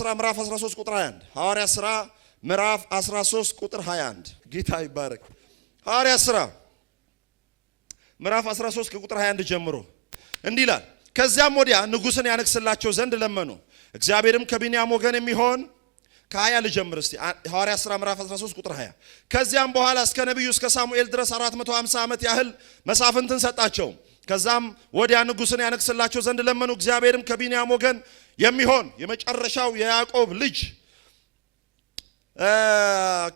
ሥራ ምዕራፍ 13 ቁጥር 21 ሐዋርያት ሥራ ምዕራፍ 13 ቁጥር 21 ጌታ ይባረክ። ሐዋርያት ሥራ ምዕራፍ 13 ከቁጥር 21 ጀምሮ እንዲህ ይላል። ከዚያም ወዲያ ንጉሥን ያነግሥላቸው ዘንድ ለመኑ። እግዚአብሔርም ከቢንያም ወገን የሚሆን ከ20 ልጀምር እስቲ። ሐዋርያት ሥራ ምዕራፍ 13 ቁጥር 20 ከዚያም በኋላ እስከ ነቢዩ እስከ ሳሙኤል ድረስ 450 ዓመት ያህል መሳፍንትን ሰጣቸው። ከዛም ወዲያ ንጉሥን ያነግሥላቸው ዘንድ ለመኑ። እግዚአብሔርም ከቢንያም ወገን የሚሆን የመጨረሻው የያዕቆብ ልጅ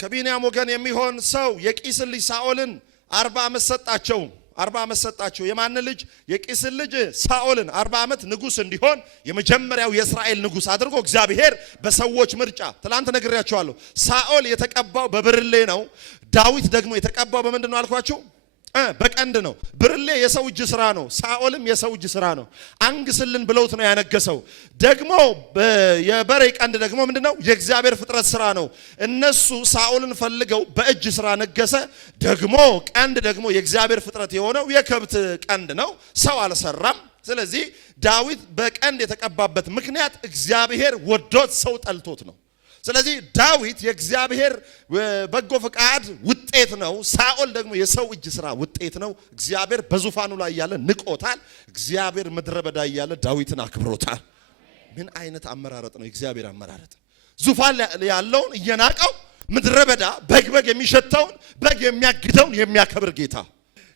ከቢንያም ወገን የሚሆን ሰው የቂስን ልጅ ሳኦልን 40 ዓመት ሰጣቸው። 40 ዓመት ሰጣቸው። የማን ልጅ? የቂስን ልጅ ሳኦልን 40 ዓመት ንጉሥ እንዲሆን የመጀመሪያው የእስራኤል ንጉሥ አድርጎ እግዚአብሔር በሰዎች ምርጫ ትላንት ነግሬያቸዋለሁ። ሳኦል የተቀባው በብርሌ ነው። ዳዊት ደግሞ የተቀባው በምንድን ነው አልኳችሁ? በቀንድ ነው። ብርሌ የሰው እጅ ስራ ነው። ሳኦልም የሰው እጅ ስራ ነው። አንግስልን ብለውት ነው ያነገሰው። ደግሞ የበሬ ቀንድ ደግሞ ምንድነው? የእግዚአብሔር ፍጥረት ስራ ነው። እነሱ ሳኦልን ፈልገው በእጅ ስራ ነገሰ። ደግሞ ቀንድ ደግሞ የእግዚአብሔር ፍጥረት የሆነው የከብት ቀንድ ነው። ሰው አልሰራም። ስለዚህ ዳዊት በቀንድ የተቀባበት ምክንያት እግዚአብሔር ወዶት ሰው ጠልቶት ነው። ስለዚህ ዳዊት የእግዚአብሔር በጎ ፈቃድ ውጤት ነው። ሳኦል ደግሞ የሰው እጅ ስራ ውጤት ነው። እግዚአብሔር በዙፋኑ ላይ ያለ ንቆታል። እግዚአብሔር ምድረ በዳ ያለ ዳዊትን አክብሮታል። ምን አይነት አመራረጥ ነው? እግዚአብሔር አመራረጥ። ዙፋን ያለውን እየናቀው ምድረ በዳ በግ የሚሸተውን በግ የሚያግደውን የሚያከብር ጌታ።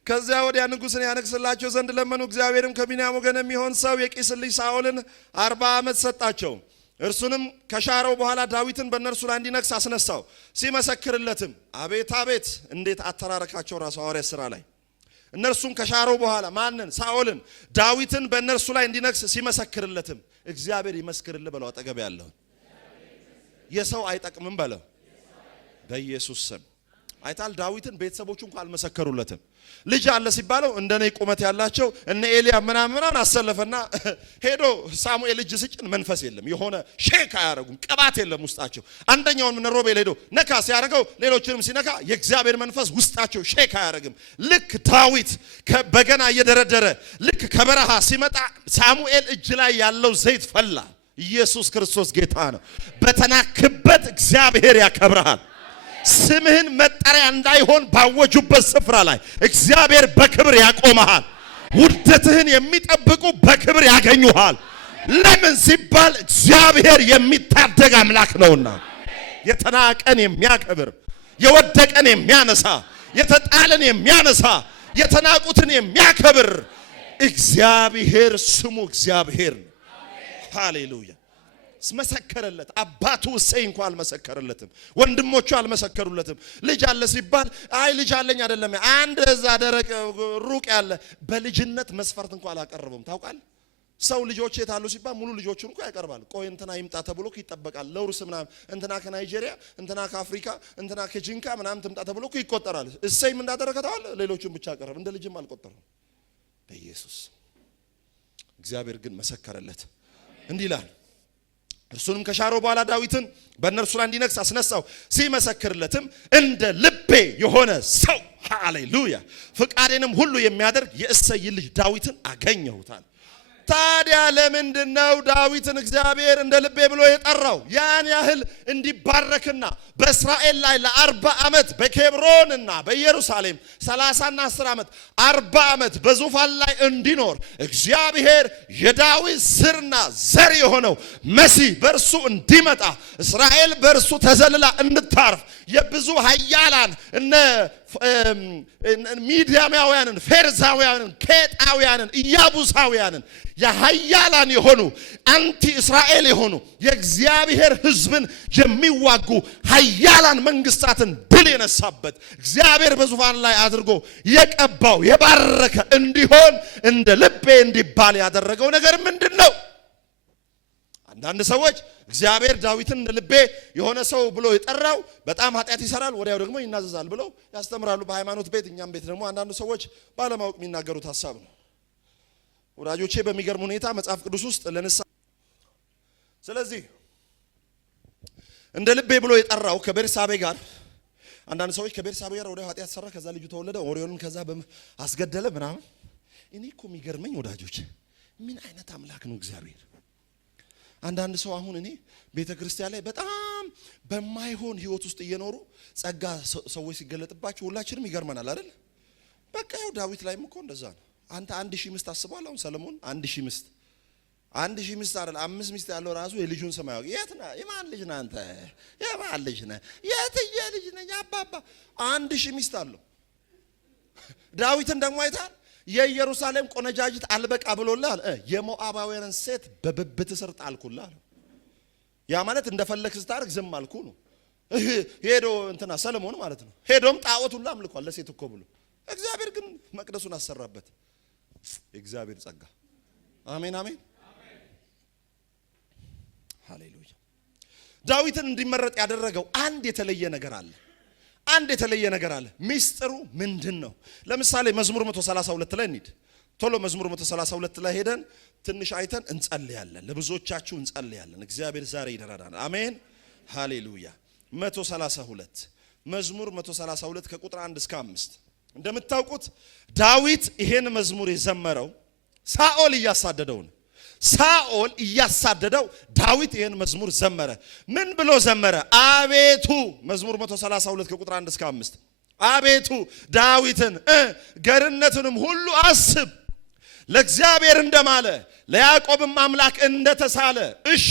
ከዚያ ወዲያ ንጉሥን ያነግሥላቸው ዘንድ ለመኑ። እግዚአብሔርም ከቢንያም ወገን የሚሆን ሰው የቂስን ልጅ ሳኦልን 40 ዓመት ሰጣቸው። እርሱንም ከሻረው በኋላ ዳዊትን በእነርሱ ላይ እንዲነግስ አስነሳው። ሲመሰክርለትም አቤት አቤት እንዴት አተራረካቸው ራሱ ሐዋርያት ሥራ ላይ። እነርሱም ከሻረው በኋላ ማንን? ሳኦልን። ዳዊትን በእነርሱ ላይ እንዲነግስ ሲመሰክርለትም እግዚአብሔር ይመስክርልህ በለው። አጠገብ ያለው የሰው አይጠቅምም በለው በኢየሱስ ስም። አይታል ዳዊትን ቤተሰቦቹ እንኳን አልመሰከሩለትም። ልጅ አለ ሲባለው እንደኔ ቁመት ያላቸው እነ ኤልያብ ምናምን አሰለፈና ሄዶ ሳሙኤል እጅ ስጭን መንፈስ የለም። የሆነ ሼክ አያረጉም። ቅባት የለም ውስጣቸው። አንደኛውን ምን ሮቤል ሄዶ ነካ ሲያረገው ሌሎችንም ሲነካ የእግዚአብሔር መንፈስ ውስጣቸው ሼክ አያረግም። ልክ ዳዊት በገና እየደረደረ ልክ ከበረሃ ሲመጣ ሳሙኤል እጅ ላይ ያለው ዘይት ፈላ። ኢየሱስ ክርስቶስ ጌታ ነው። በተናክበት እግዚአብሔር ያከብርሃል። ስምህን መጠሪያ እንዳይሆን ባወጁበት ስፍራ ላይ እግዚአብሔር በክብር ያቆመሃል። ውርደትህን የሚጠብቁ በክብር ያገኙሃል። ለምን ሲባል እግዚአብሔር የሚታደግ አምላክ ነውና። የተናቀን የሚያከብር፣ የወደቀን የሚያነሳ፣ የተጣለን የሚያነሳ፣ የተናቁትን የሚያከብር እግዚአብሔር ስሙ እግዚአብሔር ነው። ሃሌሉያ። መሰከረለት። አባቱ እሰይ እንኳን አልመሰከረለትም። ወንድሞቹ አልመሰከሩለትም። ልጅ አለ ሲባል አይ ልጅ አለኝ አይደለም። አንድ እዛ ደረቅ ሩቅ ያለ በልጅነት መስፈርት እንኳን አላቀረበም። ታውቃለህ? ሰው ልጆች የታሉ ሲባል ሙሉ ልጆቹን እንኳን ያቀርባል። ቆይ እንትና ይምጣ ተብሎ ይጠበቃል። ለውርስ ምናምን እንትና ከናይጄሪያ፣ እንትና ከአፍሪካ፣ እንትና ከጂንካ ምናምን ትምጣ ተብሎ ይቆጠራል። እሰይም እንዳደረገ ታውቃለህ? ሌሎቹን ብቻ አቀረበ። እንደ ልጅም አልቆጠረም። በኢየሱስ እግዚአብሔር ግን መሰከረለት። እንዲህ ይላል። እርሱንም ከሻረው በኋላ ዳዊትን በእነርሱ ላይ እንዲነግስ አስነሳው። ሲመሰክርለትም እንደ ልቤ የሆነ ሰው ሃሌሉያ፣ ፍቃዴንም ሁሉ የሚያደርግ የእሰይ ልጅ ዳዊትን አገኘሁታል። ታዲያ ለምንድነው ዳዊትን እግዚአብሔር እንደ ልቤ ብሎ የጠራው? ያን ያህል እንዲባረክና በእስራኤል ላይ ለ40 ዓመት በኬብሮንና በኢየሩሳሌም 30ና 10 ዓመት 40 ዓመት በዙፋን ላይ እንዲኖር እግዚአብሔር የዳዊት ስርና ዘር የሆነው መሲህ በእርሱ እንዲመጣ እስራኤል በእርሱ ተዘልላ እንድታርፍ የብዙ ኃያላን እነ ሚዲያማውያንን፣ ፌርዛውያንን፣ ኬጣውያንን፣ ኢያቡሳውያንን የኃያላን የሆኑ አንቲ እስራኤል የሆኑ የእግዚአብሔር ሕዝብን የሚዋጉ ኃያላን መንግስታትን ድል የነሳበት እግዚአብሔር በዙፋን ላይ አድርጎ የቀባው የባረከ እንዲሆን እንደ ልቤ እንዲባል ያደረገው ነገር ምንድነው? አንዳንድ ሰዎች እግዚአብሔር ዳዊትን እንደ ልቤ የሆነ ሰው ብሎ የጠራው በጣም ኃጢአት ይሰራል ወዲያው ደግሞ ይናዘዛል ብለው ያስተምራሉ በሃይማኖት ቤት። እኛም ቤት ደግሞ አንዳንድ ሰዎች ባለማወቅ የሚናገሩት ሐሳብ ነው። ወዳጆቼ በሚገርም ሁኔታ መጽሐፍ ቅዱስ ውስጥ ለንሳ ስለዚህ እንደ ልቤ ብሎ የጠራው ከቤርሳቤ ጋር አንዳንድ ሰዎች ከቤርሳቤ ጋር ወዲያው ኃጢአት ሰራ፣ ከዛ ልጁ ተወለደ፣ ኦሪዮንን ከዛ አስገደለ ምናምን። እኔ እኮ የሚገርመኝ ወዳጆች ምን አይነት አምላክ ነው እግዚአብሔር? አንዳንድ ሰው አሁን እኔ ቤተክርስቲያን ላይ በጣም በማይሆን ህይወት ውስጥ እየኖሩ ጸጋ ሰዎች ሲገለጥባቸው ሁላችንም ይገርመናል አይደል? በቃ ያው ዳዊት ላይም እኮ እንደዛ ነው። አንተ 1000 ሚስት አስበዋል። አሁን ሰለሞን 1000 ሚስት 1000 ሚስት አይደል 5 ሚስት ያለው ራሱ የልጁን ስም ያውቅ። የት ነህ? የማን ልጅ ነህ አንተ? የማን ልጅ ነህ? የትዬ ልጅ ነኝ አባባ? 1000 ሚስት አለው። ዳዊትን ደግሞ አይታል። የኢየሩሳሌም ቆነጃጅት አልበቃ ብሎላል። የሞዓባውያንን ሴት በብብት ስር ጣልኩልህ አለ። ያ ማለት እንደፈለክ ስታርክ ዝም አልኩ ነው። ሄዶ እንትና ሰለሞን ማለት ነው። ሄዶም ጣዖት ሁሉ አምልኳል ለሴት እኮ ብሎ። እግዚአብሔር ግን መቅደሱን አሰራበት። እግዚአብሔር ጸጋ። አሜን አሜን ሃሌሉያ። ዳዊትን እንዲመረጥ ያደረገው አንድ የተለየ ነገር አለ። አንድ የተለየ ነገር አለ። ሚስጥሩ ምንድነው? ለምሳሌ መዝሙር 132 ላይ እንሂድ። ቶሎ መዝሙር 132 ላይ ሄደን ትንሽ አይተን እንጸልያለን። ለብዙዎቻችሁ እንጸልያለን። እግዚአብሔር ዛሬ ይደራዳል። አሜን ሃሌሉያ። 132 መዝሙር 132 ከቁጥር 1 እስከ 5 እንደምታውቁት ዳዊት ይሄን መዝሙር የዘመረው ሳኦል እያሳደደው ነው። ሳኦል እያሳደደው ዳዊት ይሄን መዝሙር ዘመረ። ምን ብሎ ዘመረ? አቤቱ መዝሙር 132 ከቁጥር 1 እስከ 5 አቤቱ ዳዊትን ገርነቱንም ሁሉ አስብ፣ ለእግዚአብሔር እንደማለ ለያዕቆብም አምላክ እንደተሳለ እሺ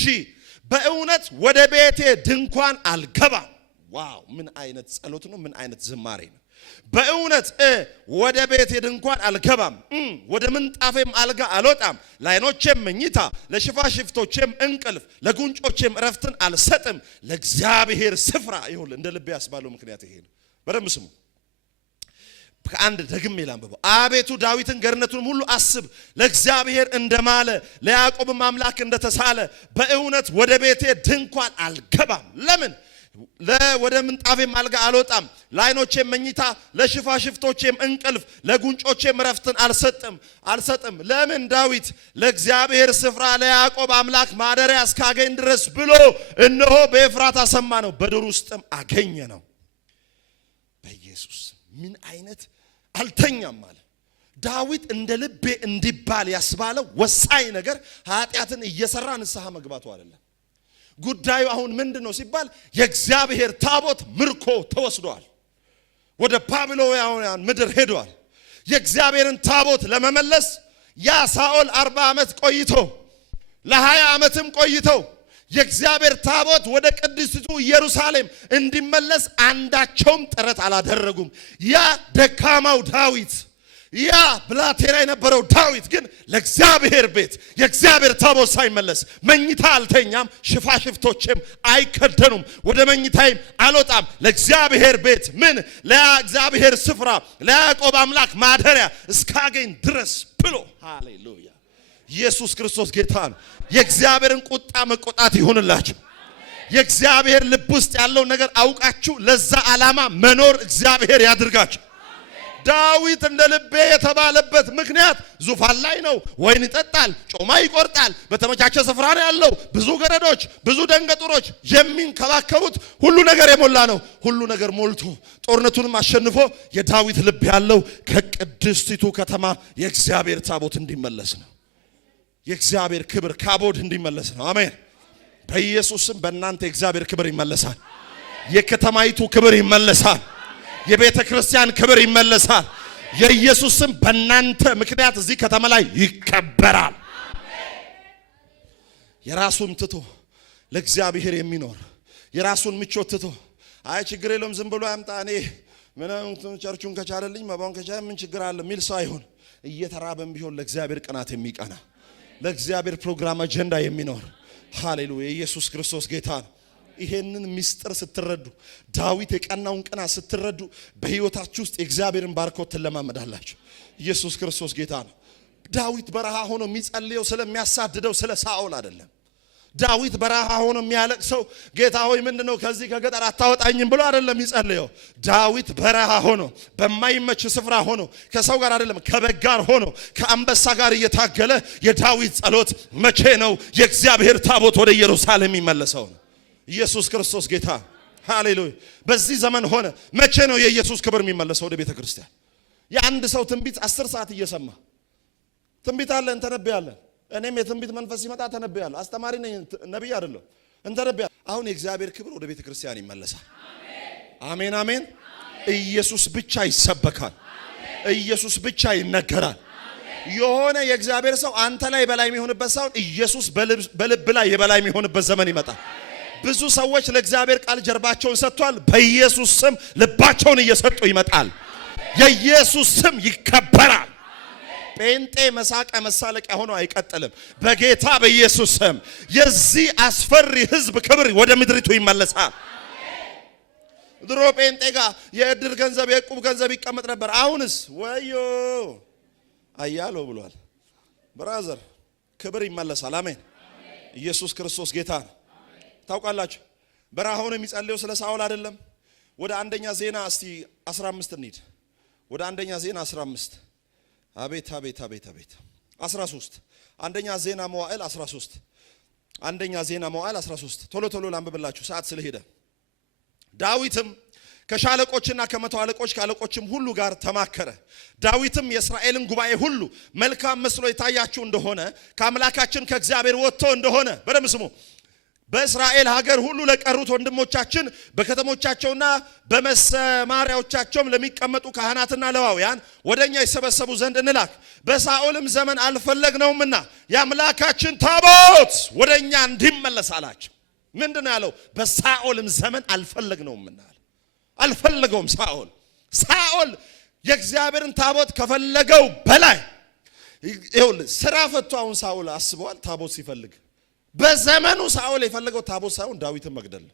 በእውነት ወደ ቤቴ ድንኳን አልገባም። ዋው ምን አይነት ጸሎት ነው! ምን አይነት ዝማሬ ነው! በእውነት ወደ ቤቴ ድንኳን አልገባም፣ ወደ ምንጣፌም አልጋ አልወጣም። ለዓይኖቼም መኝታ ለሽፋሽፍቶቼም እንቅልፍ ለጉንጮቼም እረፍትን አልሰጥም። ለእግዚአብሔር ስፍራ ይሁን። እንደ ልቤ ያስባለው ምክንያት ይሄ ነው። በደንብ ስሙ። ከአንድ ደግሜ ላንብበው። አቤቱ ዳዊትን ገርነቱን ሁሉ አስብ፣ ለእግዚአብሔር እንደማለ ለያዕቆብም አምላክ እንደተሳለ በእውነት ወደ ቤቴ ድንኳን አልገባም። ለምን? ወደ ምንጣፌም አልጋ አልወጣም። ለዓይኖቼም መኝታ ለሽፋሽፍቶቼም እንቅልፍ ለጉንጮቼም እረፍትን አልሰጥም። ለምን? ዳዊት ለእግዚአብሔር ስፍራ ለያዕቆብ አምላክ ማደሪያ እስካገኝ ድረስ ብሎ እነሆ በኤፍራታ ሰማ ነው፣ በዱር ውስጥም አገኘ ነው። በኢየሱስ ምን አይነት አልተኛም አለ ዳዊት። እንደ ልቤ እንዲባል ያስባለው ወሳኝ ነገር ኃጢአትን እየሰራ ንስሐ መግባቱ አይደለም። ጉዳዩ አሁን ምንድነው ሲባል የእግዚአብሔር ታቦት ምርኮ ተወስዷል፣ ወደ ባቢሎናውያን ምድር ሄዷል። የእግዚአብሔርን ታቦት ለመመለስ ያ ሳኦል 40 ዓመት ቆይቶ ለ20 ዓመትም ቆይቶ የእግዚአብሔር ታቦት ወደ ቅድስቲቱ ኢየሩሳሌም እንዲመለስ አንዳቸውም ጥረት አላደረጉም። ያ ደካማው ዳዊት፣ ያ ብላቴና የነበረው ዳዊት ግን ለእግዚአብሔር ቤት የእግዚአብሔር ታቦት ሳይመለስ መኝታ አልተኛም፣ ሽፋሽፍቶቼም አይከደኑም፣ ወደ መኝታይም አልወጣም። ለእግዚአብሔር ቤት ምን ለእግዚአብሔር ስፍራ ለያዕቆብ አምላክ ማደሪያ እስካገኝ ድረስ ብሎ ሃሌሉያ። ኢየሱስ ክርስቶስ ጌታ ነው። የእግዚአብሔርን ቁጣ መቆጣት ይሁንላችሁ። የእግዚአብሔር ልብ ውስጥ ያለው ነገር አውቃችሁ ለዛ ዓላማ መኖር እግዚአብሔር ያድርጋችሁ። ዳዊት እንደ ልቤ የተባለበት ምክንያት ዙፋን ላይ ነው። ወይን ይጠጣል፣ ጮማ ይቆርጣል፣ በተመቻቸ ስፍራ ነው ያለው። ብዙ ገረዶች፣ ብዙ ደንገጡሮች የሚንከባከቡት ሁሉ ነገር የሞላ ነው። ሁሉ ነገር ሞልቶ ጦርነቱንም አሸንፎ የዳዊት ልብ ያለው ከቅድስቲቱ ከተማ የእግዚአብሔር ታቦት እንዲመለስ ነው። የእግዚአብሔር ክብር ካቦድ እንዲመለስ ነው። አሜን። በኢየሱስም በእናንተ የእግዚአብሔር ክብር ይመለሳል። የከተማይቱ ክብር ይመለሳል። የቤተ ክርስቲያን ክብር ይመለሳል። የኢየሱስም በእናንተ ምክንያት እዚህ ከተማ ላይ ይከበራል። የራሱን ትቶ ለእግዚአብሔር የሚኖር የራሱን ምቾት ትቶ አይ ችግር የለውም ዝም ብሎ ያምጣ እኔ ምንም ቸርቹን ከቻለልኝ መባውን ከቻለ ምን ችግር አለ ሚል ሰው አይሆን። እየተራበም ቢሆን ለእግዚአብሔር ቅናት የሚቀና ለእግዚአብሔር ፕሮግራም አጀንዳ የሚኖር ሃሌሉያ። ኢየሱስ ክርስቶስ ጌታ ነው። ይሄንን ሚስጥር ስትረዱ ዳዊት የቀናውን ቅናት ስትረዱ በህይወታችሁ ውስጥ የእግዚአብሔርን ባርኮት ትለማመዳላችሁ። ኢየሱስ ክርስቶስ ጌታ ነው። ዳዊት በረሃ ሆኖ የሚጸልየው ስለሚያሳድደው ስለ ሳኦል አይደለም። ዳዊት በረሃ ሆኖ የሚያለቅሰው ጌታ ሆይ ምንድነው ከዚህ ከገጠር አታወጣኝም ብሎ አይደለም የሚጸልየው። ዳዊት በረሃ ሆኖ በማይመች ስፍራ ሆኖ ከሰው ጋር አይደለም ከበግ ጋር ሆኖ ከአንበሳ ጋር እየታገለ የዳዊት ጸሎት መቼ ነው የእግዚአብሔር ታቦት ወደ ኢየሩሳሌም የሚመለሰው ነው። ኢየሱስ ክርስቶስ ጌታ ሃሌሉያ። በዚህ ዘመን ሆነ መቼ ነው የኢየሱስ ክብር የሚመለሰው ወደ ቤተ ክርስቲያን? የአንድ ሰው ትንቢት 10 ሰዓት እየሰማ ትንቢት አለን ተነብያለን እኔም የትንቢት መንፈስ ሲመጣ ተነብያለሁ። አስተማሪ ነኝ፣ ነብይ አይደለም። እንተነብያለሁ። አሁን የእግዚአብሔር ክብር ወደ ቤተ ክርስቲያን ይመለሳል። አሜን አሜን። ኢየሱስ ብቻ ይሰበካል። ኢየሱስ ብቻ ይነገራል። የሆነ የእግዚአብሔር ሰው አንተ ላይ በላይ የሚሆንበት ሳይሆን ኢየሱስ በልብ ላይ የበላይ የሚሆንበት ዘመን ይመጣል። ብዙ ሰዎች ለእግዚአብሔር ቃል ጀርባቸውን ሰጥቷል። በኢየሱስ ስም ልባቸውን እየሰጡ ይመጣል። የኢየሱስ ስም ይከበራል። ጴንጤ መሳቂያ መሳለቂያ ሆኖ አይቀጥልም። በጌታ በኢየሱስ ስም የዚህ አስፈሪ ሕዝብ ክብር ወደ ምድሪቱ ይመለሳል። ድሮ ጴንጤ ጋር የእድር ገንዘብ የዕቁብ ገንዘብ ይቀመጥ ነበር። አሁንስ ወዮ አያለው ብሏል። ብራዘር ክብር ይመለሳል። አሜን። ኢየሱስ ክርስቶስ ጌታ ነው። ታውቃላችሁ በረሃውን የሚጸልየው ስለ ሳኦል አይደለም። ወደ አንደኛ ዜና እስቲ 15 እንሂድ። ወደ አንደኛ ዜና 15 አቤት 13 አንደኛ ዜና መዋዕል 13 አንደኛ ዜና መዋዕል 13 ቶሎ ላንብብላችሁ ሰዓት ስለሄደ። ዳዊትም ከሻለቆችና ከመቶ አለቆች ከአለቆችም ሁሉ ጋር ተማከረ። ዳዊትም የእስራኤልን ጉባኤ ሁሉ መልካም መስሎ የታያችሁ እንደሆነ ከአምላካችን ከእግዚአብሔር ወጥቶ እንደሆነ በደምብ ስሙ። በእስራኤል ሀገር ሁሉ ለቀሩት ወንድሞቻችን በከተሞቻቸውና በመሰማሪያዎቻቸውም ለሚቀመጡ ካህናትና ሌዋውያን ወደኛ ይሰበሰቡ ዘንድ እንላክ። በሳኦልም ዘመን አልፈለግነውምና የአምላካችን ታቦት ወደኛ እንዲመለስ አላቸው። ምንድነው ያለው? በሳኦልም ዘመን አልፈለግነውምና አልፈለገውም። ሳኦል የእግዚአብሔርን ታቦት ከፈለገው በላይ ይኸውልህ ስራ ፈቶ አሁን ሳኦል አስበዋል። ታቦት ሲፈልግ በዘመኑ ሳኦል የፈለገው ታቦት ሳይሆን ዳዊትን መግደል።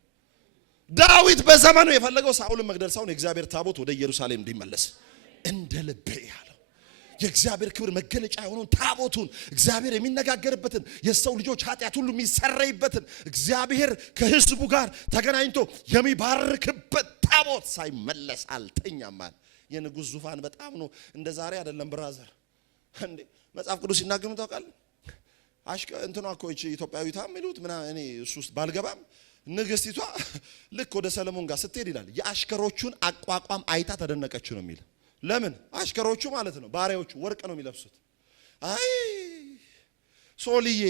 ዳዊት በዘመኑ የፈለገው ሳኦልን መግደል ሳይሆን የእግዚአብሔር ታቦት ወደ ኢየሩሳሌም እንዲመለስ እንደ ልቤ ያለው የእግዚአብሔር ክብር መገለጫ የሆነውን ታቦቱን እግዚአብሔር የሚነጋገርበትን የሰው ልጆች ኃጢአት ሁሉ የሚሰረይበትን እግዚአብሔር ከሕዝቡ ጋር ተገናኝቶ የሚባርክበት ታቦት ሳይመለስ አልተኛም። የንጉሥ ዙፋን በጣም ነው። እንደ ዛሬ አይደለም ብራዘር። እንዴ መጽሐፍ ቅዱስ ሲናገር ታውቃለህ? እንትኗ እኮ ኢትዮጵያዊቷ የሚሉት እኔ እሱ ውስጥ ባልገባም ንግስቲቷ ልክ ወደ ሰለሞን ጋር ስትሄድ ይላል የአሽከሮቹን አቋቋም አይታ ተደነቀች ነው የሚል። ለምን? አሽከሮቹ ማለት ነው ባሪያዎቹ ወርቅ ነው የሚለብሱት። አይ ሶልዬ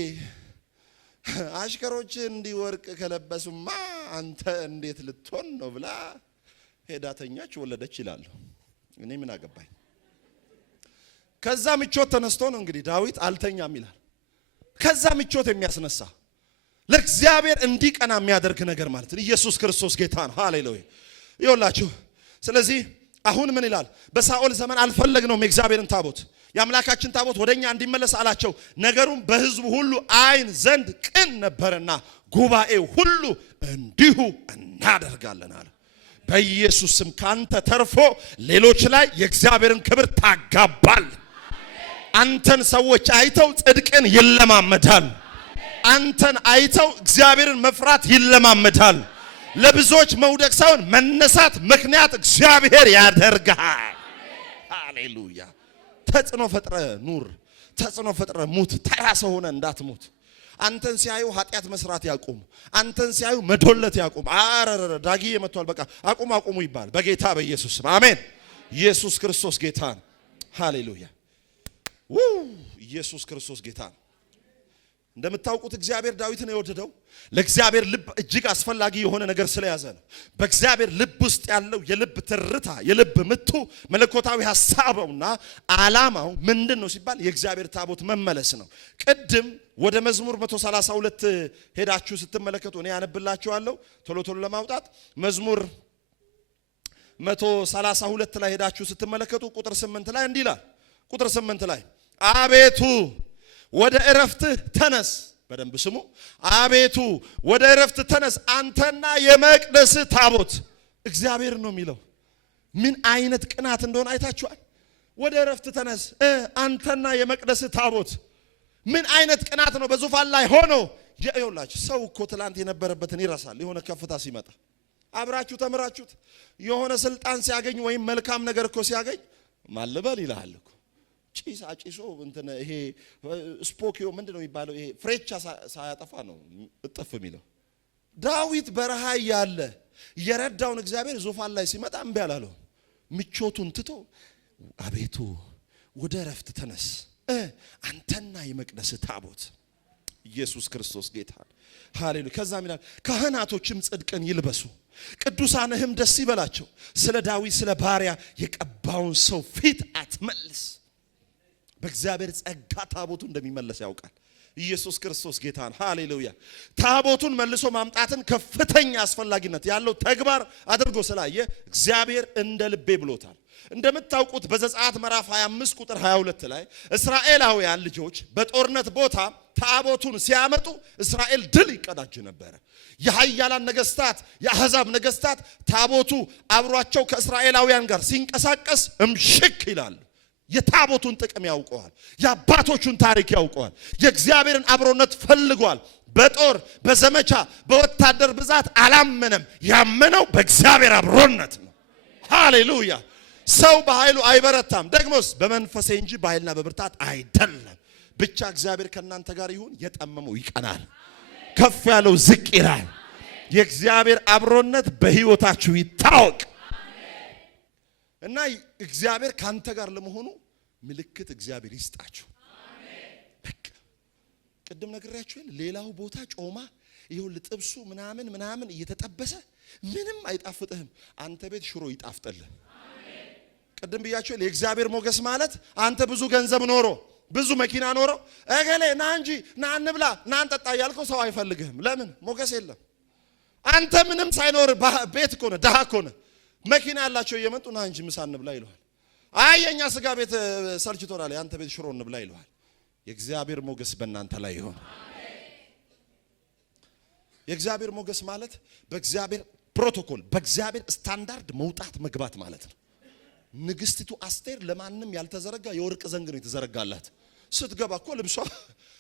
አሽከሮች እንዲህ ወርቅ ከለበሱማ አንተ እንዴት ልትሆን ነው ብላ ሄዳተኛች ወለደች ይላሉ። እኔ ምን አገባኝ? ከዛ ምቾት ተነስቶ ነው እንግዲህ ዳዊት አልተኛም ይላል። ከዛ ምቾት የሚያስነሳ ለእግዚአብሔር እንዲቀና የሚያደርግ ነገር ማለት ነው። ኢየሱስ ክርስቶስ ጌታ ነው። ሃሌሉያ ይወላችሁ። ስለዚህ አሁን ምን ይላል? በሳኦል ዘመን አልፈለግነውም የእግዚአብሔርን ታቦት የአምላካችን ታቦት ወደኛ እንዲመለስ አላቸው። ነገሩም በሕዝቡ ሁሉ አይን ዘንድ ቅን ነበርና ጉባኤው ሁሉ እንዲሁ እናደርጋለን አለ። በኢየሱስ ስም ካንተ ተርፎ ሌሎች ላይ የእግዚአብሔርን ክብር ታጋባል። አንተን ሰዎች አይተው ጽድቅን ይለማመዳል። አንተን አይተው እግዚአብሔርን መፍራት ይለማመዳል። ለብዙዎች መውደቅ ሳይሆን መነሳት ምክንያት እግዚአብሔር ያደርጋል። ሃሌሉያ። ተጽዕኖ ፈጥረ ኑር፣ ተጽዕኖ ፈጥረ ሙት። ተራ ሰው ሆነ እንዳትሙት። አንተን ሲያዩ ኃጢአት መስራት ያቁም። አንተን ሲያዩ መዶለት ያቁም። አረረ ዳጊዬ መጥቷል በቃ አቁሙ ይባል በጌታ በኢየሱስ ስም አሜን። ኢየሱስ ክርስቶስ ጌታ ነው። ሃሌሉያ። ኢየሱስ ክርስቶስ ጌታ ነው። እንደምታውቁት እግዚአብሔር ዳዊትን የወደደው ለእግዚአብሔር ልብ እጅግ አስፈላጊ የሆነ ነገር ስለያዘ ነው። በእግዚአብሔር ልብ ውስጥ ያለው የልብ ትርታ የልብ ምቱ መለኮታዊ ሐሳቡና ዓላማው ምንድን ነው ሲባል የእግዚአብሔር ታቦት መመለስ ነው። ቅድም ወደ መዝሙር 132 ሄዳችሁ ስትመለከቱ እኔ ያነብላችኋለሁ ቶሎ ለማውጣት መዝሙር 132 ላይ ሄዳችሁ ስትመለከቱ ቁጥር 8 ላይ እንዲህ ይላል። ቁጥር 8 ላይ አቤቱ ወደ እረፍትህ ተነስ። በደንብ ስሙ። አቤቱ ወደ እረፍትህ ተነስ አንተና የመቅደስህ ታቦት። እግዚአብሔር ነው የሚለው። ምን አይነት ቅናት እንደሆነ አይታችኋል። ወደ እረፍትህ ተነስ አንተና የመቅደስህ ታቦት። ምን አይነት ቅናት ነው! በዙፋን ላይ ሆኖ ይኸውላችሁ፣ ሰው እኮ ትላንት የነበረበትን ይረሳል። የሆነ ከፍታ ሲመጣ አብራችሁ ተምራችሁት የሆነ ስልጣን ሲያገኝ ወይም መልካም ነገር እኮ ሲያገኝ ማልበል ይላል እኮ ጪስ አጪሶ እንትን ይሄ ስፖኪዮ ምንድነው የሚባለው? ይሄ ፍሬቻ ሳያጠፋ ነው እጥፍ የሚለው። ዳዊት በረሃ ያለ የረዳውን እግዚአብሔር ዙፋን ላይ ሲመጣ እምቢ አላለው። ምቾቱን ትቶ አቤቱ ወደ እረፍት ተነስ አንተና የመቅደስ ታቦት ኢየሱስ ክርስቶስ ጌታ ሃሌሉያ። ከዛም ይላል ካህናቶችም ጽድቅን ይልበሱ ቅዱሳንህም ደስ ይበላቸው። ስለ ዳዊት ስለ ባሪያ የቀባውን ሰው ፊት አትመልስ። በእግዚአብሔር ጸጋ ታቦቱ እንደሚመለስ ያውቃል ኢየሱስ ክርስቶስ ጌታ ሃሌሉያ። ታቦቱን መልሶ ማምጣትን ከፍተኛ አስፈላጊነት ያለው ተግባር አድርጎ ስላየ እግዚአብሔር እንደ ልቤ ብሎታል። እንደምታውቁት በዘጸአት ምዕራፍ 25 ቁጥር 22 ላይ እስራኤላውያን ልጆች በጦርነት ቦታ ታቦቱን ሲያመጡ እስራኤል ድል ይቀዳጅ ነበር። የኃያላን ነገስታት የአሕዛብ ነገስታት ታቦቱ አብሯቸው ከእስራኤላውያን ጋር ሲንቀሳቀስ እምሽክ ይላሉ። የታቦቱን ጥቅም ያውቀዋል። የአባቶቹን ታሪክ ያውቀዋል። የእግዚአብሔርን አብሮነት ፈልጓል። በጦር በዘመቻ በወታደር ብዛት አላመነም። ያመነው በእግዚአብሔር አብሮነት ነው። ሃሌሉያ። ሰው በኃይሉ አይበረታም፣ ደግሞስ በመንፈሴ እንጂ በኃይልና በብርታት አይደለም። ብቻ እግዚአብሔር ከናንተ ጋር ይሁን። የጠመመው ይቀናል፣ ከፍ ያለው ዝቅ ይላል። የእግዚአብሔር አብሮነት በህይወታችሁ ይታወቅ እና እግዚአብሔር ካንተ ጋር ለመሆኑ ምልክት እግዚአብሔር ይስጣችሁ። በቃ ቅድም ነግሬያችሁ ሌላው ቦታ ጮማ ይሁን ልጥብሱ ምናምን እየተጠበሰ ምንም አይጣፍጥህም። አንተ ቤት ሽሮ ይጣፍጥልህ። ቅድም ብያችሁ የእግዚአብሔር ሞገስ ማለት አንተ ብዙ ገንዘብ ኖሮ ብዙ መኪና ኖሮ እገሌ ና እንጂ ና እንብላ ና እንጠጣ ያልከው ሰው አይፈልግህም። ለምን? ሞገስ የለም። አንተ ምንም ሳይኖር ቤት እኮ ነህ፣ ደሃ እኮ ነህ። መኪና ያላቸው እየመጡ ና እንጂ ምሳ እንብላ ይለዋል። አይ የኛ ስጋ ቤት ሰልችቶናል ያንተ ቤት ሽሮ እንብላ ይለዋል። የእግዚአብሔር ሞገስ በእናንተ ላይ ይሁን። የእግዚአብሔር ሞገስ ማለት በእግዚአብሔር ፕሮቶኮል በእግዚአብሔር ስታንዳርድ መውጣት መግባት ማለት ነው። ንግስቲቱ አስቴር ለማንም ያልተዘረጋ የወርቅ ዘንግ ነው የተዘረጋላት። ስትገባ እኮ ልብሷ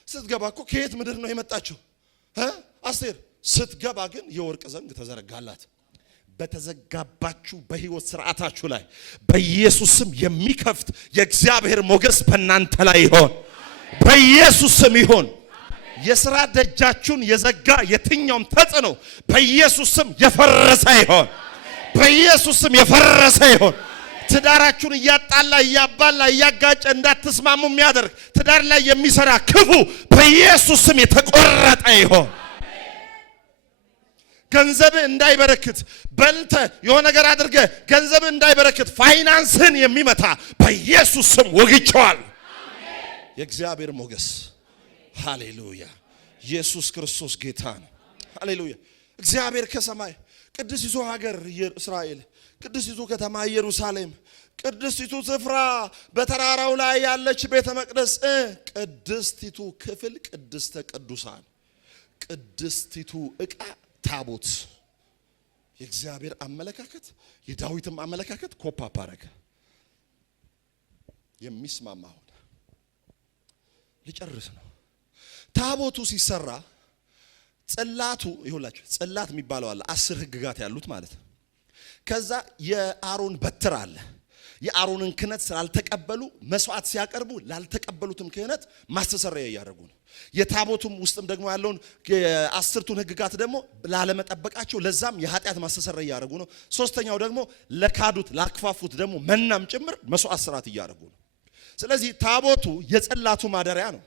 ስትገባ እኮ ከየት ምድር ነው የመጣችው? አስቴር ስትገባ ግን የወርቅ ዘንግ ተዘረጋላት። በተዘጋባችሁ በህይወት ስርዓታችሁ ላይ በኢየሱስ ስም የሚከፍት የእግዚአብሔር ሞገስ በእናንተ ላይ ይሆን፣ በኢየሱስ ስም ይሆን። የሥራ ደጃችሁን የዘጋ የትኛውም ተጽዕኖ በኢየሱስ ስም የፈረሰ ይሆን፣ በኢየሱስ ስም የፈረሰ ይሆን። ትዳራችሁን እያጣላ እያባላ እያጋጨ እንዳትስማሙ የሚያደርግ ትዳር ላይ የሚሰራ ክፉ በኢየሱስ ስም የተቆረጠ ይሆን። ገንዘብ እንዳይበረክት በልተ የሆነ ነገር አድርገ ገንዘብ እንዳይበረክት ፋይናንስን የሚመታ በኢየሱስ ስም ወግቸዋል። የእግዚአብሔር ሞገስ ሃሌሉያ። ኢየሱስ ክርስቶስ ጌታ ነው። ሃሌሉያ። እግዚአብሔር ከሰማይ ቅድስቲቱ ሀገር እስራኤል፣ ቅድስቲቱ ከተማ ኢየሩሳሌም፣ ቅድስቲቱ ስፍራ በተራራው ላይ ያለች ቤተ መቅደስ፣ ቅድስቲቱ ክፍል ቅድስተ ቅዱሳን፣ ቅድስቲቱ ዕቃ ታቦት። የእግዚአብሔር አመለካከት የዳዊትም አመለካከት ኮፓፕ አረገ። የሚስማማው ሊጨርስ ነው። ታቦቱ ሲሰራ ጽላቱ ይሁላችሁ ጽላት የሚባለው አለ 10 ህግጋት ያሉት ማለት ነው። ከዛ የአሮን በትር አለ። የአሮንን ክህነት ስላልተቀበሉ መስዋዕት ሲያቀርቡ ላልተቀበሉትም ክህነት ማስተሰረያ ያያደርጉ ነው። የታቦቱም ውስጥም ደግሞ ያለውን የ10ቱን ህግጋት ደግሞ ላለመጠበቃቸው ለዛም የኃጢአት ማስተሰረያ ያያደርጉ ነው። ሶስተኛው ደግሞ ለካዱት ላክፋፉት ደግሞ መናም ጭምር መስዋዕት ስርዓት ያያደርጉ ነው። ስለዚህ ታቦቱ የጽላቱ ማደሪያ ነው።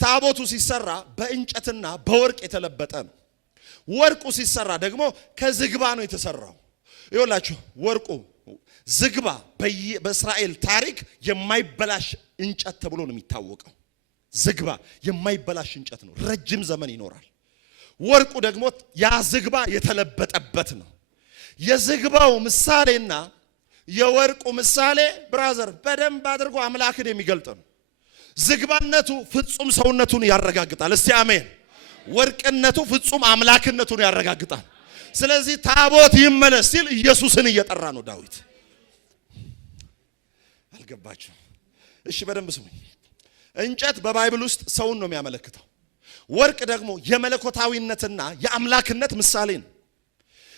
ታቦቱ ሲሰራ በእንጨትና በወርቅ የተለበጠ ነው። ወርቁ ሲሰራ ደግሞ ከዝግባ ነው የተሰራው። ይኸውላችሁ ወርቁ ዝግባ በእስራኤል ታሪክ የማይበላሽ እንጨት ተብሎ ነው የሚታወቀው። ዝግባ የማይበላሽ እንጨት ነው፣ ረጅም ዘመን ይኖራል። ወርቁ ደግሞ ያ ዝግባ የተለበጠበት ነው። የዝግባው ምሳሌና የወርቁ ምሳሌ ብራዘር በደንብ አድርጎ አምላክን የሚገልጥ ነው። ዝግባነቱ ፍጹም ሰውነቱን ያረጋግጣል። እስቲ አሜን። ወርቅነቱ ፍጹም አምላክነቱን ያረጋግጣል። ስለዚህ ታቦት ይመለስ ሲል ኢየሱስን እየጠራ ነው ዳዊት። አልገባችሁ? እሺ በደንብ ስሙኝ። እንጨት በባይብል ውስጥ ሰውን ነው የሚያመለክተው። ወርቅ ደግሞ የመለኮታዊነትና የአምላክነት ምሳሌ ነው።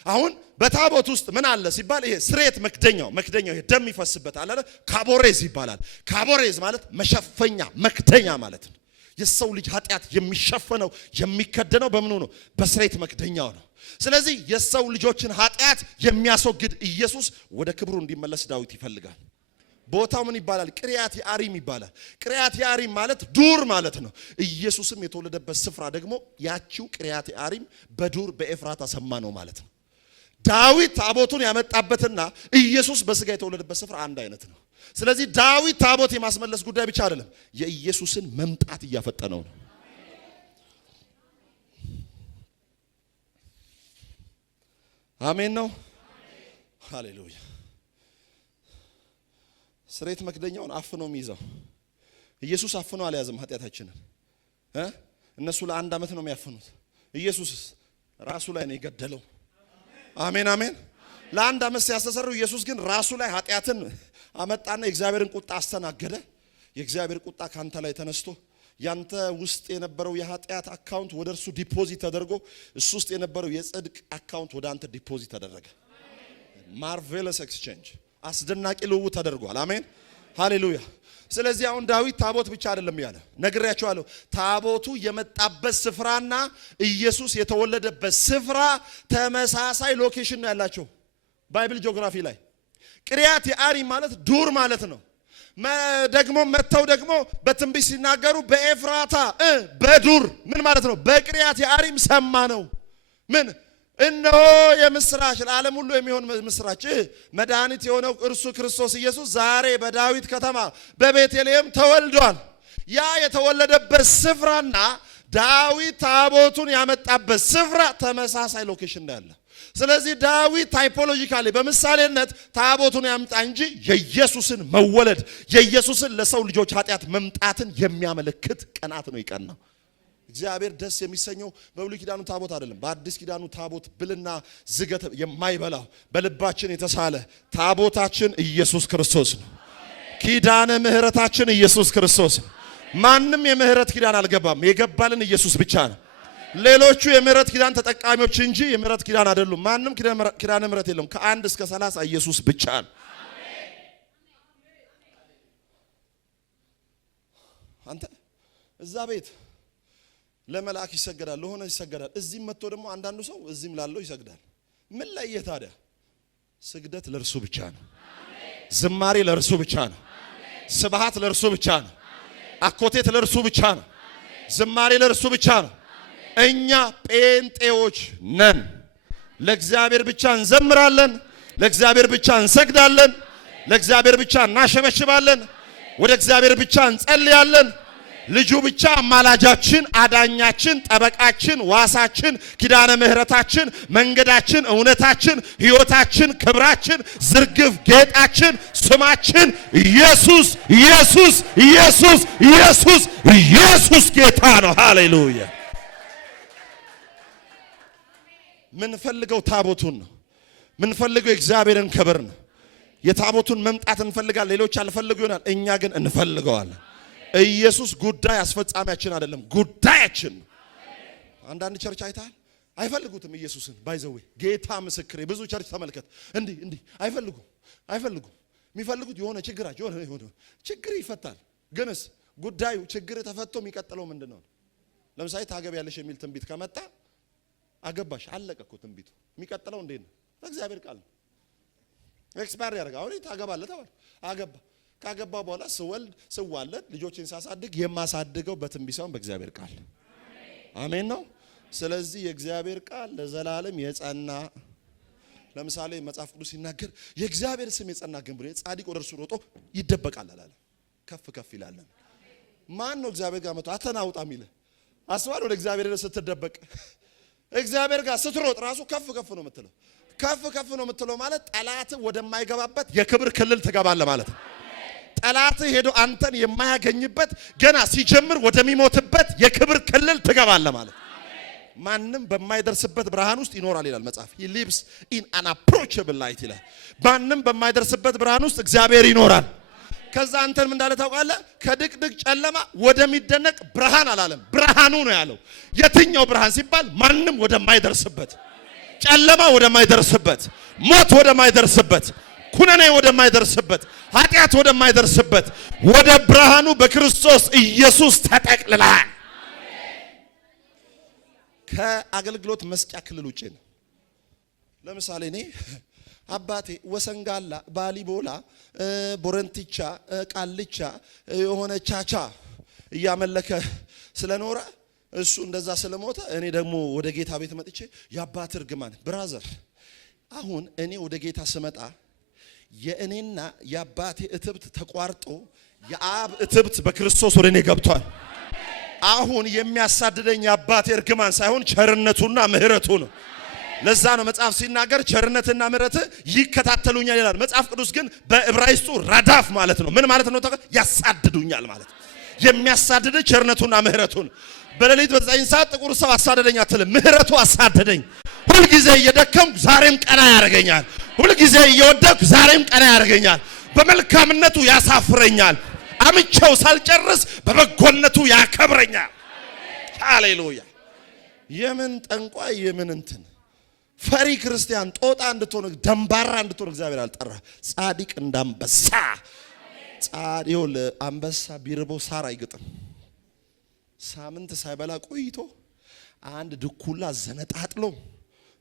አሁን በታቦት ውስጥ ምን አለ ሲባል ይሄ ስሬት መክደኛው ይሄ ደም ይፈስበታል አይደል? ካቦሬዝ ይባላል። ካቦሬዝ ማለት መሸፈኛ መክደኛ ማለት ነው። የሰው ልጅ ኃጢአት የሚሸፈነው የሚከደነው በምኑ ነው? በስሬት መክደኛው ነው። ስለዚህ የሰው ልጆችን ኃጢአት የሚያስወግድ ኢየሱስ ወደ ክብሩ እንዲመለስ ዳዊት ይፈልጋል። ቦታው ምን ይባላል? ቅሪያት ያሪም ይባላል። ቅሪያት ያሪም ማለት ዱር ማለት ነው። ኢየሱስም የተወለደበት ስፍራ ደግሞ ያቺው ቅሪያት ያሪም በዱር በኤፍራታ ሰማ ነው ማለት ነው። ዳዊት ታቦቱን ያመጣበትና ኢየሱስ በስጋ የተወለደበት ስፍራ አንድ አይነት ነው። ስለዚህ ዳዊት ታቦት የማስመለስ ጉዳይ ብቻ አይደለም፣ የኢየሱስን መምጣት እያፈጠነው ነው። አሜን ነው። ሃሌሉያ። ስሬት መክደኛውን አፍኖ የሚይዘው ኢየሱስ አፍኖ አልያዘም ኃጢአታችንን። እነሱ ለአንድ ዓመት ነው የሚያፍኑት። ኢየሱስ ራሱ ላይ ነው የገደለው። አሜን አሜን። ለአንድ ዓመት ሲያስተሰሩ ኢየሱስ ግን ራሱ ላይ ኃጢአትን አመጣና የእግዚአብሔርን ቁጣ አስተናገደ። የእግዚአብሔር ቁጣ ካንተ ላይ ተነስቶ ያንተ ውስጥ የነበረው የኃጢአት አካውንት ወደ እርሱ ዲፖዚት ተደርጎ እሱ ውስጥ የነበረው የጽድቅ አካውንት ወደ አንተ ዲፖዚት ተደረገ። ማርቬለስ ኤክስቼንጅ፣ አስደናቂ ልውውጥ ተደርጓል። አሜን ሃሌሉያ። ስለዚህ አሁን ዳዊት ታቦት ብቻ አይደለም ያለ ነግሬያቸዋለሁ። ታቦቱ የመጣበት ስፍራና ኢየሱስ የተወለደበት ስፍራ ተመሳሳይ ሎኬሽን ነው ያላቸው ባይብል ጂኦግራፊ ላይ። ቅሪያት ያሪም ማለት ዱር ማለት ነው። ደግሞ መተው ደግሞ በትንቢት ሲናገሩ በኤፍራታ በዱር ምን ማለት ነው? በቅሪያት ያሪም ሰማ ነው። ምን እነሆ የምስራች ለዓለም ሁሉ የሚሆን ምስራች መድኃኒት የሆነው እርሱ ክርስቶስ ኢየሱስ ዛሬ በዳዊት ከተማ በቤተልሔም ተወልዷል። ያ የተወለደበት ስፍራና ዳዊት ታቦቱን ያመጣበት ስፍራ ተመሳሳይ ሎኬሽን ነው ያለ። ስለዚህ ዳዊት ታይፖሎጂካሊ በምሳሌነት ታቦቱን ያምጣ እንጂ የኢየሱስን መወለድ የኢየሱስን ለሰው ልጆች ኃጢአት መምጣትን የሚያመለክት ቀናት ነው ይቀናው። እግዚአብሔር ደስ የሚሰኘው በብሉይ ኪዳኑ ታቦት አይደለም። በአዲስ ኪዳኑ ታቦት ብልና ዝገት የማይበላው በልባችን የተሳለ ታቦታችን ኢየሱስ ክርስቶስ ነው። ኪዳነ ምህረታችን ኢየሱስ ክርስቶስ ነው። ማንም የምህረት ኪዳን አልገባም። የገባልን ኢየሱስ ብቻ ነው። ሌሎቹ የምህረት ኪዳን ተጠቃሚዎች እንጂ የምህረት ኪዳን አይደሉም። ማንም ኪዳነ ምህረት የለም። ከ1 እስከ 30 ኢየሱስ ብቻ ነው። አንተ እዛ ቤት ለመላእክ ይሰገዳል፣ ለሆነ ይሰገዳል። እዚህም መጥቶ ደግሞ አንዳንዱ ሰው እዚህም ላለው ይሰግዳል። ምን ላይ ታዲያ? ስግደት ለእርሱ ብቻ ነው። ዝማሬ ለእርሱ ብቻ ነው። ስብሃት ለእርሱ ብቻ ነው። አኮቴት ለእርሱ ብቻ ነው። ዝማሬ ለእርሱ ብቻ ነው። እኛ ጴንጤዎች ነን። ለእግዚአብሔር ብቻ እንዘምራለን፣ ለእግዚአብሔር ብቻ እንሰግዳለን፣ ለእግዚአብሔር ብቻ እናሸበሽባለን፣ ወደ እግዚአብሔር ብቻ እንጸልያለን። ልጁ ብቻ አማላጃችን፣ አዳኛችን፣ ጠበቃችን፣ ዋሳችን፣ ኪዳነ ምህረታችን፣ መንገዳችን፣ እውነታችን፣ ሕይወታችን፣ ክብራችን፣ ዝርግፍ ጌጣችን፣ ስማችን ኢየሱስ ኢየሱስ ኢየሱስ ኢየሱስ ኢየሱስ ጌታ ነው። ሃሌሉያ። ምን ፈልገው ታቦቱን ነው። ምን ፈልገው እግዚአብሔርን ክብር ነው። የታቦቱን መምጣት እንፈልጋለን። ሌሎች አልፈልጉ ይሆናል፣ እኛ ግን እንፈልገዋለን። ኢየሱስ ጉዳይ አስፈጻሚያችን አይደለም፣ ጉዳያችን ነው። አንዳንድ ቸርች አይታል አይፈልጉትም ኢየሱስን። ባይዘው ጌታ ምስክሬ፣ ብዙ ቸርች ተመልከት፣ እንዲህ አይፈልጉም። የሚፈልጉት የሆነ ችግራቸው የሆነ ችግር ይፈታል። ግንስ ጉዳዩ ችግር ተፈቶ የሚቀጥለው ምንድነው? ለምሳሌ ታገቢያለሽ የሚል ትንቢት ከመጣ አገባሽ፣ አለቀ እኮ ትንቢቱ። የሚቀጥለው እንዴት ነው? በእግዚአብሔር ቃል ነው። ኤክስፓየር ያደርጋል። አሁን ታገባለህ ተባለ፣ አገባ። ካገባ በኋላ ስዋለድ ልጆችን ሳሳድግ የማሳድገው በትንቢት ሳይሆን በእግዚአብሔር ቃል። አሜን ነው። ስለዚህ የእግዚአብሔር ቃል ለዘላለም የጸና። ለምሳሌ መጽሐፍ ቅዱስ ሲናገር የእግዚአብሔር ስም የጸና ግንብ ነው፣ ጻድቅ ወደ እርሱ ሮጦ ይደበቃል አላለ። ከፍ ከፍ ይላል። ማን ነው እግዚአብሔር ጋር መጥቶ አተናውጣ የሚል? አስባል። ወደ እግዚአብሔር ስትደበቅ እግዚአብሔር ጋር ስትሮጥ ራሱ ከፍ ከፍ ነው የምትለው። ከፍ ከፍ ነው የምትለው ማለት ጠላት ወደማይገባበት የክብር ክልል ትገባለህ ማለት ነው። ጠላት ሄዶ አንተን የማያገኝበት ገና ሲጀምር ወደሚሞትበት የክብር ክልል ትገባለህ ማለት። ማንም በማይደርስበት ብርሃን ውስጥ ይኖራል ይላል መጽሐፍ። he lives in an approachable light ይላል። ማንም በማይደርስበት ብርሃን ውስጥ እግዚአብሔር ይኖራል። ከዛ አንተን ምን እንዳለ ታውቃለህ? ከድቅድቅ ጨለማ ወደሚደነቅ ብርሃን አላለም፣ ብርሃኑ ነው ያለው። የትኛው ብርሃን ሲባል ማንም ወደማይደርስበት፣ ጨለማ ወደማይደርስበት፣ ሞት ወደማይደርስበት፣ ኩነኔ ወደማይደርስበት፣ ኃጢአት ወደማይደርስበት ወደ ብርሃኑ በክርስቶስ ኢየሱስ ተጠቅልለሃል። ከአገልግሎት መስጫ ክልል ውጪ ነው። ለምሳሌ እኔ አባቴ ወሰንጋላ ባሊቦላ ቦረንቲቻ ቃልቻ የሆነ ቻቻ እያመለከ ስለኖረ እሱ እንደዛ ስለሞተ እኔ ደግሞ ወደ ጌታ ቤት መጥቼ የአባት እርግማን ብራዘር አሁን እኔ ወደ ጌታ ስመጣ የእኔና የአባቴ እትብት ተቋርጦ የአብ እትብት በክርስቶስ ወደ እኔ ገብቷል። አሁን የሚያሳድደኝ የአባቴ እርግማን ሳይሆን ቸርነቱና ምህረቱ ነው። ለዛ ነው መጽሐፍ ሲናገር ቸርነትና ምህረት ይከታተሉኛል ይላል። መጽሐፍ ቅዱስ ግን በዕብራይስጡ ራዳፍ ማለት ነው። ምን ማለት ነው? ያሳድዱኛል ማለት ነው። የሚያሳድድ ቸርነቱና ምህረቱን በሌሊት በዘጠኝ ሰዓት ጥቁር ሰው አሳደደኝ አትልም። ምህረቱ አሳደደኝ። ሁል ጊዜ እየደከምኩ ዛሬም ቀና ያደርገኛል። ሁል ጊዜ እየወደቅኩ ዛሬም ቀና ያደርገኛል። በመልካምነቱ ያሳፍረኛል። አምቼው ሳልጨርስ በበጎነቱ ያከብረኛል። ሃሌሉያ። የምን ጠንቋይ የምን እንትን ፈሪ ክርስቲያን ጦጣ እንድትሆን ደንባራ እንድትሆን እግዚአብሔር አልጠራ። ጻድቅ እንዳንበሳ ጻድቅ አንበሳ ቢርበው ሳር አይግጥም። ሳምንት ሳይበላ ቆይቶ አንድ ድኩላ ዘነጣጥሎ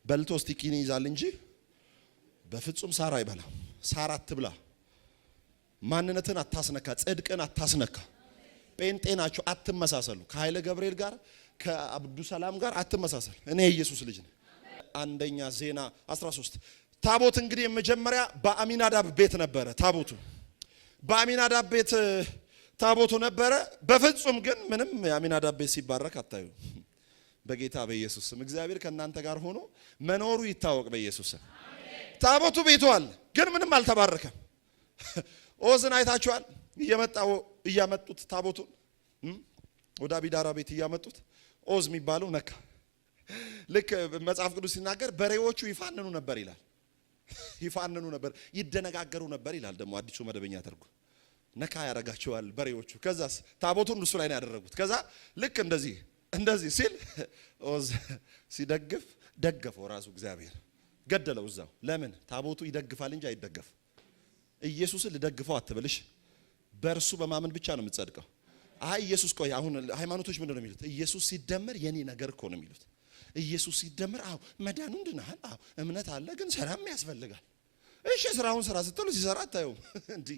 በልቶ ስቲኪን ይዛል እንጂ በፍጹም ሳር አይበላም። ሳር አትብላ። ማንነትን አታስነካ። ጽድቅን አታስነካ። ጴንጤ ናችሁ አትመሳሰሉ። ከኃይለ ገብርኤል ጋር ከአብዱ ሰላም ጋር አትመሳሰል። እኔ የኢየሱስ ልጅ ነኝ። አንደኛ ዜና 13 ታቦት እንግዲህ መጀመሪያ በአሚናዳብ ቤት ነበረ። ታቦቱ በአሚናዳብ ቤት ታቦቱ ነበረ። በፍጹም ግን ምንም የአሚናዳብ ቤት ሲባረክ አታዩ። በጌታ በኢየሱስ ስም እግዚአብሔር ከእናንተ ጋር ሆኖ መኖሩ ይታወቅ። በኢየሱስ ስም ታቦቱ ቤቱ አለ፣ ግን ምንም አልተባረከም። ኦዝን አይታችኋል? እያመጡት ታቦቱን ወደ አቢዳራ ቤት እያመጡት ኦዝ የሚባለው ነካ። ልክ መጽሐፍ ቅዱስ ሲናገር በሬዎቹ ይፋንኑ ነበር ይላል። ይፋንኑ ነበር፣ ይደነጋገሩ ነበር ይላል። ደግሞ አዲሱ መደበኛ ተርጉ ነካ ያረጋቸዋል በሬዎቹ። ከዛስ ታቦቱን እሱ ላይ ነው ያደረጉት። ከዛ ልክ እንደዚህ ሲል ኦዝ ሲደግፍ ደገፈው ራሱ እግዚአብሔር ገደለው እዛው። ለምን? ታቦቱ ይደግፋል እንጂ አይደገፍ። ኢየሱስን ልደግፈው አትበልሽ። በእርሱ በማመን ብቻ ነው የምትጸድቀው። አይ ኢየሱስ ቆይ አሁን ሃይማኖቶች ምንድነው የሚሉት? ኢየሱስ ሲደመር የኔ ነገር እኮ ነው የሚሉት። ኢየሱስ ሲደመር መዳኑ እንድናል እምነት አለ ግን ስራም ያስፈልጋል። እሺ ስራውን ስራ ስትሉ ሲሰራ አታዩም እንዴ?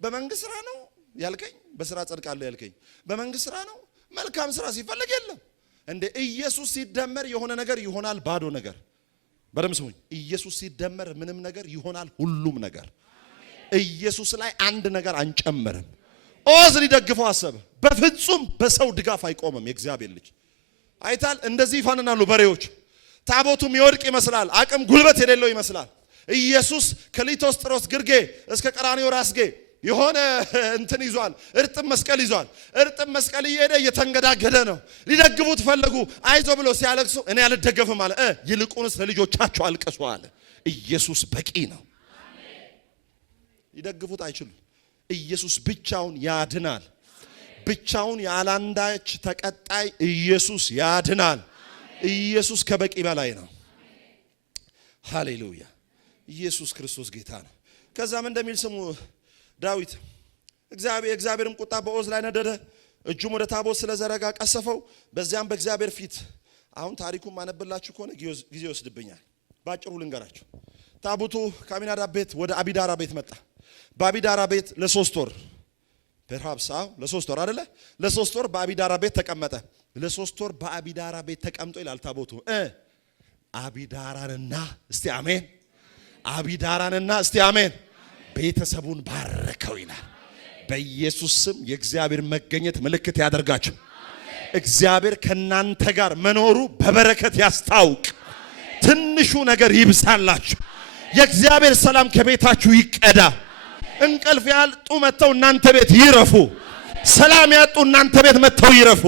በመንግስት ስራ ነው ያልከኝ፣ በስራ ጸድቃለሁ ያልከኝ በመንግስት ስራ ነው። መልካም ስራ ሲፈልግ የለም እንዴ? ኢየሱስ ሲደመር የሆነ ነገር ይሆናል። ባዶ ነገር በደም ስሙኝ። ኢየሱስ ሲደመር ምንም ነገር ይሆናል፣ ሁሉም ነገር። ኢየሱስ ላይ አንድ ነገር አንጨምርም። ኦዝ ሊደግፈው አሰበ። በፍጹም በሰው ድጋፍ አይቆምም። የእግዚአብሔር ልጅ አይታል። እንደዚህ ይፋንናሉ በሬዎች። ታቦቱም ይወድቅ ይመስላል፣ አቅም ጉልበት የሌለው ይመስላል። ኢየሱስ ከሊቶስጥሮስ ግርጌ እስከ ቀራንዮ ራስጌ የሆነ እንትን ይዟል፣ እርጥብ መስቀል ይዟል። እርጥብ መስቀል እየሄደ እየተንገዳገደ ነው። ሊደግፉት ፈለጉ። አይዞ ብሎ ሲያለቅሱ እኔ አልደገፍም አለ። ይልቁንስ ለልጆቻቸው አልቅሱ አለ። ኢየሱስ በቂ ነው። ይደግፉት አይችሉም። ኢየሱስ ብቻውን ያድናል። ብቻውን ያላንዳች ተቀጣይ ኢየሱስ ያድናል። ኢየሱስ ከበቂ በላይ ነው። ሃሌሉያ። ኢየሱስ ክርስቶስ ጌታ ነው። ከዛም እንደሚል ስሙ ዳዊት እግዚአብሔርም ቁጣ በኦዝ ላይ ነደደ፣ እጁም ወደ ታቦት ስለዘረጋ ቀሰፈው። በዚያም በእግዚአብሔር ፊት አሁን ታሪኩን ማነብላችሁ ከሆነ ጊዜ ይወስድብኛል። ባጭሩ ልንገራችሁ። ታቦቱ ከአሚናዳብ ቤት ወደ አቢዳራ ቤት መጣ። በአቢዳራ ቤት ለሶስት ወር አይደለ? ለሶስት ወር በአቢዳራ ቤት ተቀመጠ። ለሶስት ወር በአቢዳራ ቤት ተቀምጦ ይላል ታቦቱ አቢዳራንና እስቲ አሜን፣ አቢዳራንና እስቲ አሜን ቤተሰቡን ባረከው ይላል። በኢየሱስ ስም የእግዚአብሔር መገኘት ምልክት ያደርጋችሁ። እግዚአብሔር ከናንተ ጋር መኖሩ በበረከት ያስታውቅ። ትንሹ ነገር ይብሳላችሁ። የእግዚአብሔር ሰላም ከቤታችሁ ይቀዳ። እንቅልፍ ያጡ መተው እናንተ ቤት ይረፉ። ሰላም ያጡ እናንተ ቤት መተው ይረፉ።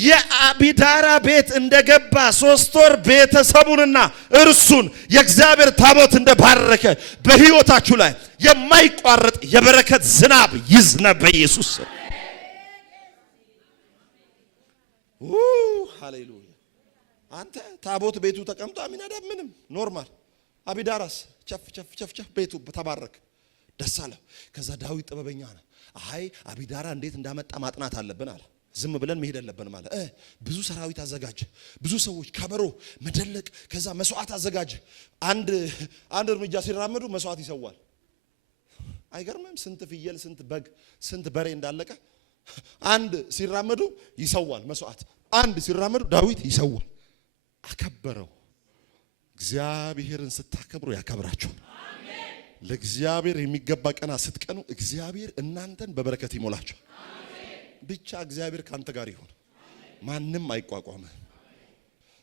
የአቢዳራ ቤት እንደገባ ሶስት ወር ቤተሰቡንና እርሱን የእግዚአብሔር ታቦት እንደባረከ በሕይወታችሁ ላይ የማይቋረጥ የበረከት ዝናብ ይዝነብ በኢየሱስ ስም። ሃሌሉያ። አንተ ታቦት ቤቱ ተቀምጦ አሚናዳብ ምንም ኖርማል፣ አቢዳራስ ቸፍ ቤቱ ተባረክ፣ ደስ አለ። ከዛ ዳዊት ጥበበኛ ነው። አይ አቢዳራ እንዴት እንዳመጣ ማጥናት አለብን አለ። ዝም ብለን መሄድ አለብን ማለት ብዙ ሰራዊት አዘጋጅ፣ ብዙ ሰዎች ከበሮ መደለቅ፣ ከዛ መስዋዕት አዘጋጅ። አንድ እርምጃ ሲራመዱ መስዋዕት ይሰዋል። አይገርምም? ስንት ፍየል፣ ስንት በግ፣ ስንት በሬ እንዳለቀ አንድ ሲራመዱ ይሰዋል መስዋዕት። አንድ ሲራመዱ ዳዊት ይሰዋል። አከበረው። እግዚአብሔርን ስታከብሩ ያከብራችኋል። አሜን። ለእግዚአብሔር የሚገባ ቀና ስትቀኑ እግዚአብሔር እናንተን በበረከት ይሞላችኋል። ብቻ እግዚአብሔር ካንተ ጋር ይሁን። ማንም አይቋቋም።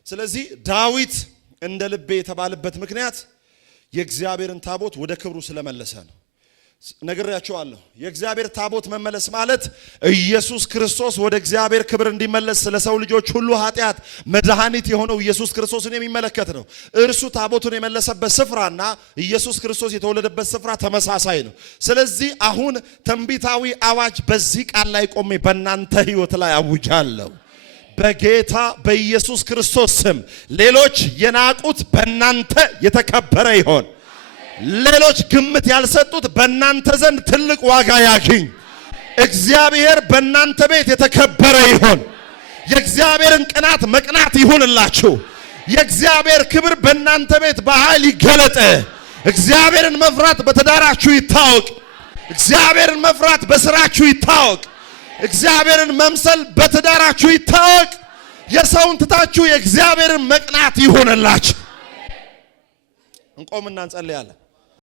ስለዚህ ዳዊት እንደ ልቤ የተባለበት ምክንያት የእግዚአብሔርን ታቦት ወደ ክብሩ ስለመለሰ ነው። ነግሬያቸዋለሁ። የእግዚአብሔር ታቦት መመለስ ማለት ኢየሱስ ክርስቶስ ወደ እግዚአብሔር ክብር እንዲመለስ ስለሰው ልጆች ሁሉ ኃጢአት መድኃኒት የሆነው ኢየሱስ ክርስቶስን የሚመለከት ነው። እርሱ ታቦቱን የመለሰበት ስፍራና ኢየሱስ ክርስቶስ የተወለደበት ስፍራ ተመሳሳይ ነው። ስለዚህ አሁን ትንቢታዊ አዋጅ በዚህ ቃል ላይ ቆሜ በእናንተ ሕይወት ላይ አውጃለሁ። በጌታ በኢየሱስ ክርስቶስ ስም ሌሎች የናቁት በእናንተ የተከበረ ይሆን። ሌሎች ግምት ያልሰጡት በእናንተ ዘንድ ትልቅ ዋጋ ያግኝ። እግዚአብሔር በእናንተ ቤት የተከበረ ይሆን። የእግዚአብሔርን ቅናት መቅናት ይሁንላችሁ። የእግዚአብሔር ክብር በእናንተ ቤት በኃይል ይገለጥ። እግዚአብሔርን መፍራት በትዳራችሁ ይታወቅ። እግዚአብሔርን መፍራት በስራችሁ ይታወቅ። እግዚአብሔርን መምሰል በትዳራችሁ ይታወቅ። የሰውን ትታችሁ የእግዚአብሔርን መቅናት ይሁንላችሁ። እንቆምና እንጸልያለን።